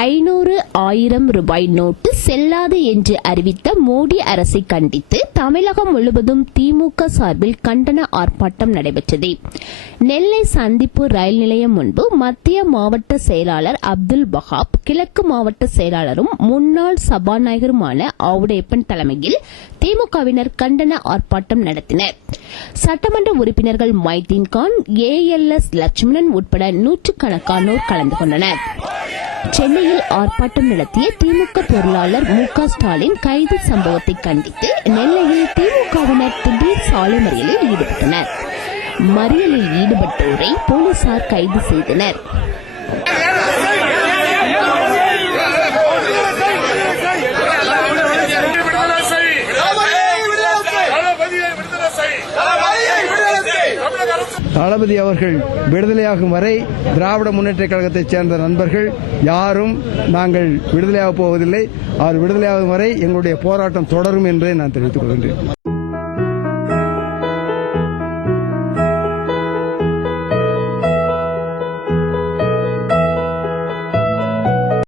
ஐநூறு ஆயிரம் ரூபாய் நோட்டு செல்லாது என்று அறிவித்த மோடி அரசை கண்டித்து தமிழகம் முழுவதும் திமுக சார்பில் கண்டன ஆர்ப்பாட்டம் நடைபெற்றது. நெல்லை சந்திப்பு ரயில் நிலையம் முன்பு மத்திய மாவட்ட செயலாளர் அப்துல் வஹாப் கிழக்கு மாவட்ட செயலாளரும் முன்னாள் சபாநாயகருமான ஆவுடையப்பன் தலைமையில் திமுகவினர் கண்டன ஆர்ப்பாட்டம் நடத்தினர். சட்டமன்ற உறுப்பினர்கள் Maideenkhan A L A L S Lakshmanan உட்பட நூற்றுக்கணக்கானோர் கலந்து கொண்டனர். சென்னையில் ஆர்ப்பாட்டம் நடத்திய திமுக பொருளாளர் மு க ஸ்டாலின் கைது சம்பவத்தை கண்டித்து நெல்லையில் திமுகவினர் திடீர் சாலை மறியலில் ஈடுபட்டனர். மறியலில் ஈடுபட்டோரை போலீசார் கைது செய்தனர். தளபதி அவர்கள் விடுதலையாகும் வரை திராவிட முன்னேற்ற கழகத்தைச் சேர்ந்த நண்பர்கள் யாரும் நாங்கள் விடுதலையாகப் போவதில்லை. அவர் விடுதலையாகும் வரை எங்களுடைய போராட்டம் தொடரும் என்றே நான் தெரிவித்துக் கொள்கின்றேன்.